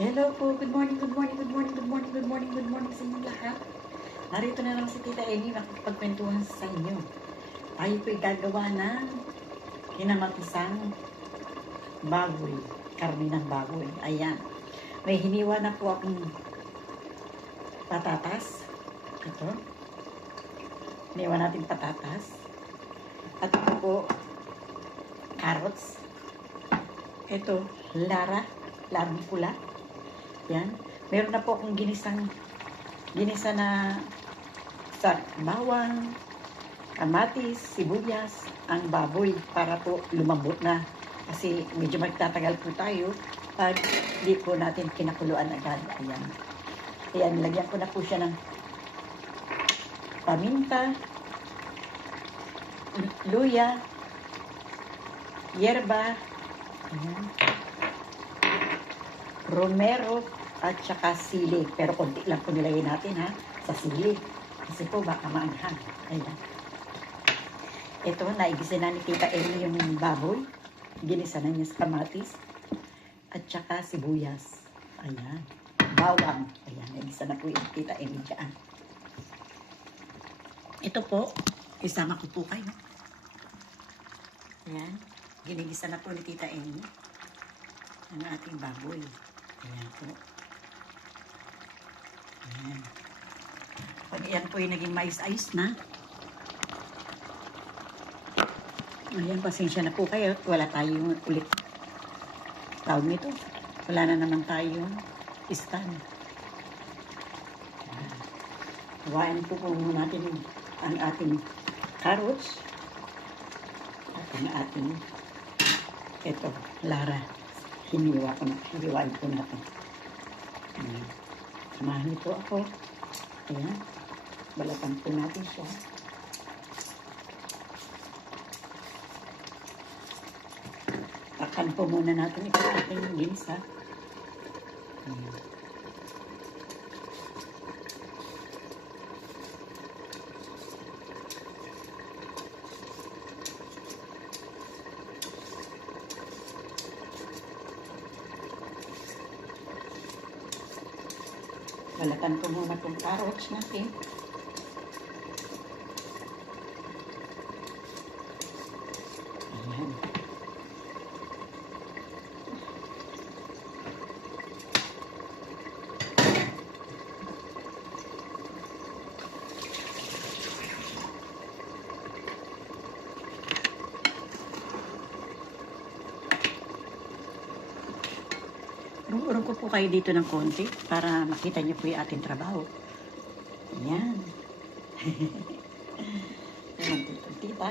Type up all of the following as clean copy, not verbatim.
Hello po, good morning, good morning, good morning, good morning, good morning, good morning sa inyong lahat. Narito na lang si Tita Amy makikipagkwentuhan sa inyo. Tayo po'y gagawa ng kinamatisang baboy, karne ng baboy. Ayan. May hiniwa na po akong patatas. Ito. Hiniwa natin patatas. At ito po, carrots. Ito, larang pula. Yan. Meron na po akong ginisa na sa bawang, kamatis, sibuyas, ang baboy para po lumambot na. Kasi medyo magtatagal po tayo pag di po natin kinakuluan agad. Ayan. Ayan, lagyan ko na po siya ng paminta, luya, yerba, ayan, romero, at saka sili. Pero konti lang po nilagay natin sa sili. Kasi po baka maanghang. Ayan. Ito, naigisa na ni Tita Amy yung baboy. Ginisa na niya sa kamatis. At saka sibuyas. Ayan. Bawang. Ayan, naigisa na po yung Tita Amy dyan. Ito po, isama ko po kayo. Ayan. Ginigisa na po ni Tita Amy ang ating baboy. Ayan po. Ayan. Pag yan po yung naging mais-ayos na. Ayan, pasensya na po kayo. Wala tayong ulit tawag nito. Wala na naman tayong stand. Hawain po muna natin ang ating carrots. At ang ating ito, lara. Hiniwain po natin. Ayan. Samahan niyo po ako. Ayan. Balatan po natin siya. Takan po muna natin ito ating ginisa. Ayan. Balatan po muna itong carrots natin. Ayan. Urong ko po kayo dito ng konti para makita niyo po yung ating trabaho. Ayan. Ayan, tita.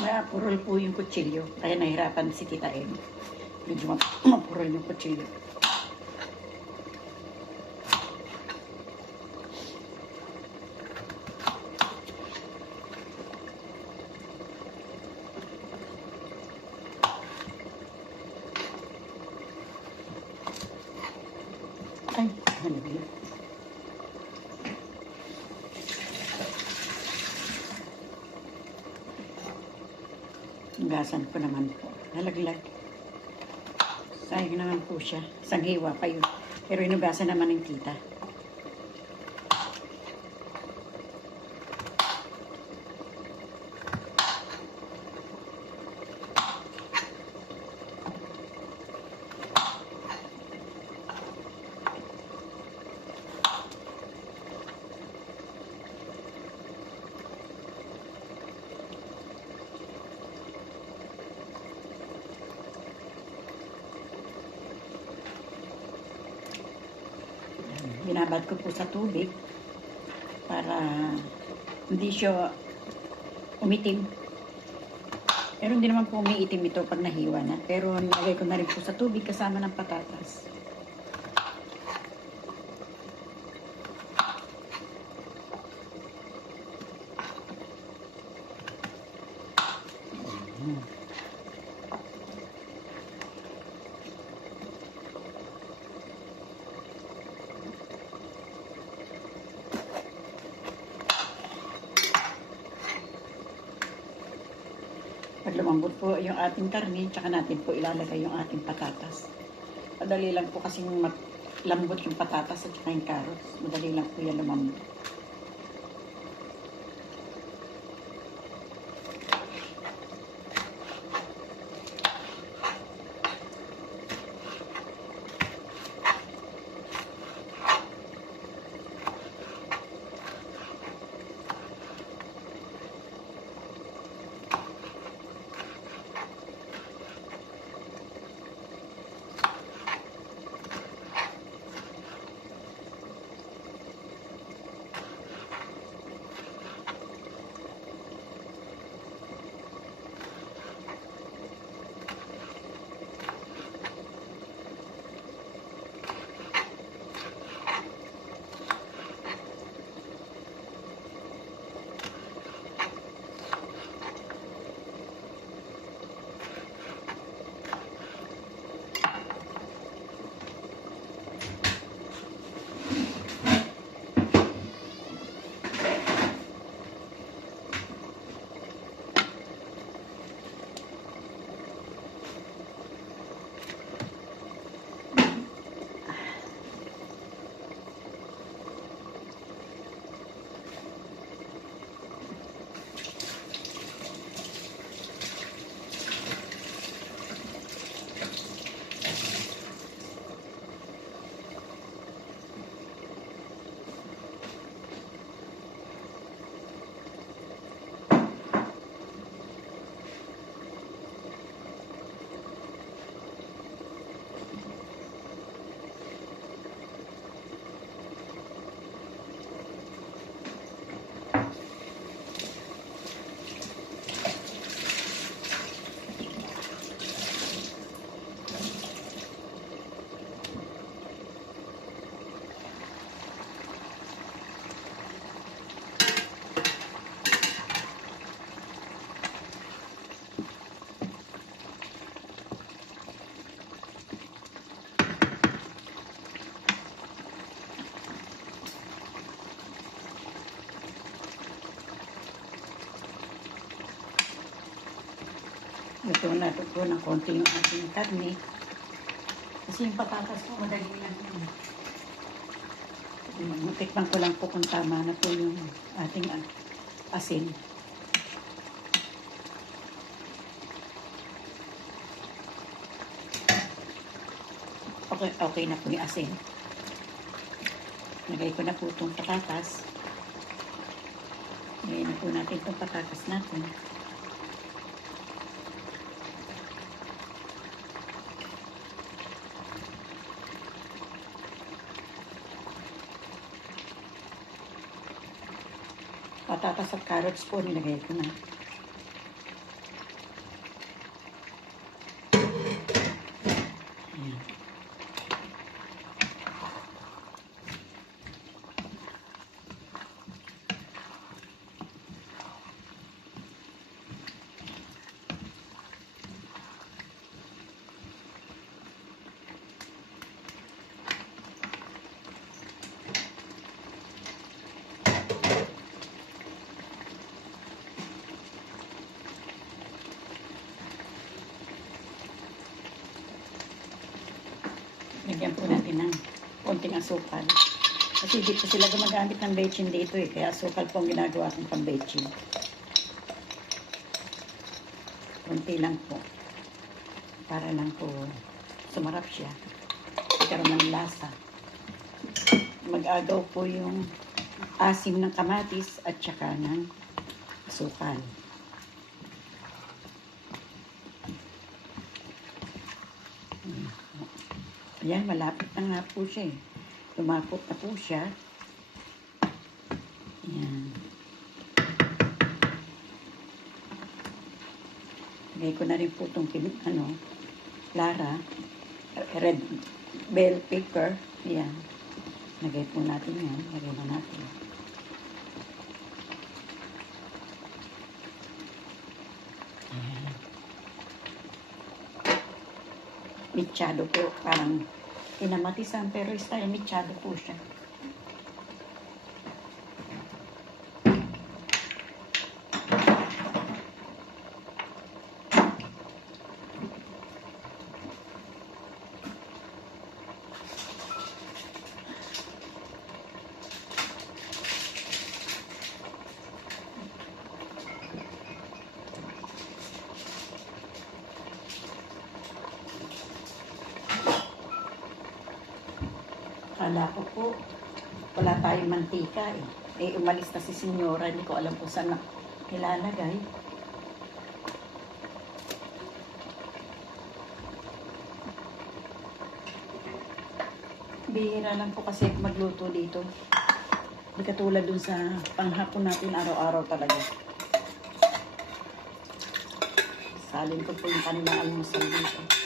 Mapurol po yung kutsilyo. Kaya nahirapan si Tita Amy. Medyo mapurol yung kutsilyo. Ay, halagay. Gasan ko naman po. Nalaglag. Sayang naman po siya. Isang hiwa pa yun. Pero inugasan naman ng tita. Binabad ko po sa tubig para hindi siya umitim. Pero hindi naman po umiitim ito pag nahiwa na. Pero nilagay ko na rin po sa tubig kasama ng patatas. Pag lumambot po yung ating karne, tsaka natin po ilalagay yung ating patatas. Madali lang po kasing lambot yung patatas at tsaka yung carrots. Madali lang po yan lumambot. Luto na ito po ng konti yung ating karne. Kasi yung patatas po, madali lang yun. Tikman ko lang po kung tama na po yung ating asin. Okay na po yung asin. Lagay ko na po itong patatas. Lagay na po natin itong patatas natin. Patatas at carrots po, nilagay ko na. Ayan. Lagyan po natin ng konting asukal. Kasi di po sila gumagamit ng bechin dito eh. Kaya asukal po ang ginagawa kong pang bechin. Konti lang po. Para lang po sumarap siya. Magkaroon ng lasa. Mag-agaw po yung asim ng kamatis at saka ng asukal. Ayan, malapit na nga po siya eh. Lumapot na po siya. Ayan. Lagay ko na rin po itong Lara. Red bell pepper. Ayan. Lagay po natin yan. Lagay na natin. Ayan. Mitsado po. Parang pinamatisan pero style mitsado po siya. Kala ko po, wala tayong mantika eh. Eh, umalis na si Senyora, hindi ko alam kung saan nilalagay. Bihira lang po kasi magluto dito. Hindi katulad dun sa panghapon natin araw-araw talaga. Salin ko po yung kanilang almusal dito.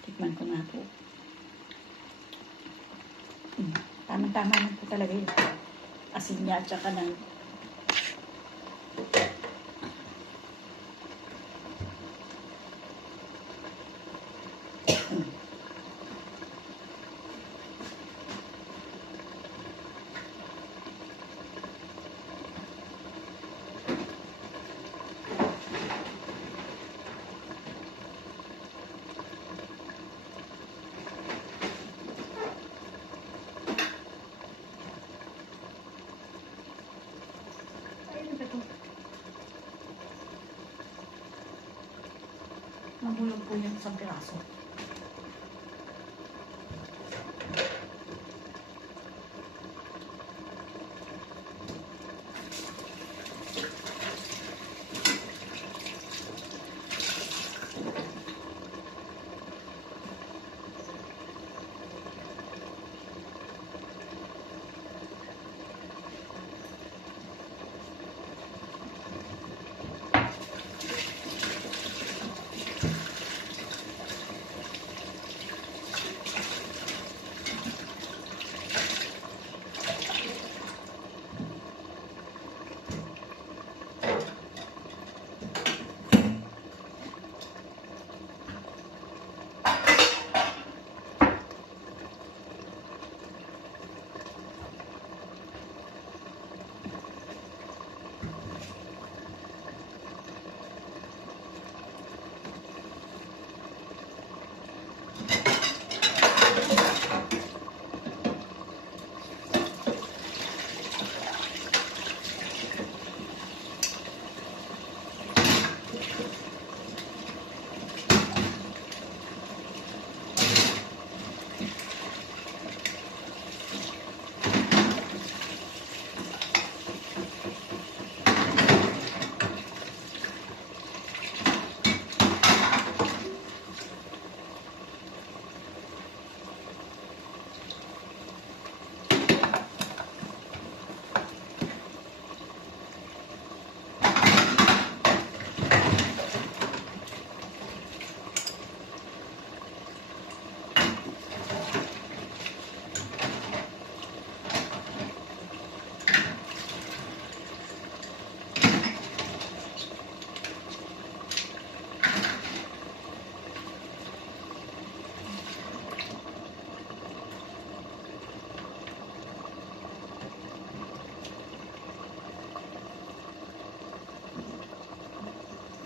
Tikman ko nga po. Tama-tama lang po talaga yun. Asin niya at saka ng nahulog po yung isang piraso.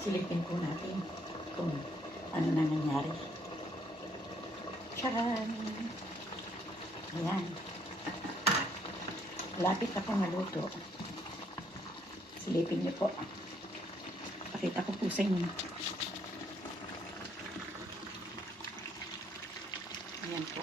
Silipin po natin kung ano na nangyari. Charan! Ayan. Lapit ako maluto. Silipin niyo po. Pakita ko po sa inyo. Ayan po.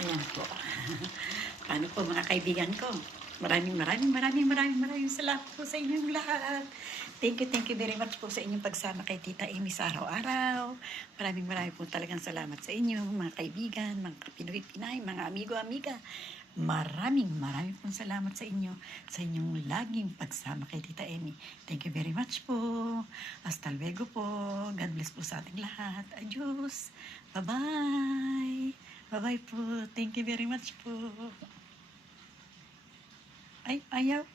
Ayan po. Paano po mga kaibigan ko? Maraming salamat po sa inyong lahat. Thank you very much po sa inyong pagsama kay Tita Amy sa araw-araw. Maraming po talagang salamat sa inyo, mga kaibigan, mga Pinoy-Pinay, mga amigo-amiga. Maraming pong salamat sa inyo, sa inyong laging pagsama kay Tita Amy. Thank you very much po. Hasta luego po. God bless po sa ating lahat. Adios. Bye-bye. Bye-bye po. Thank you very much po. Ay, ayaw.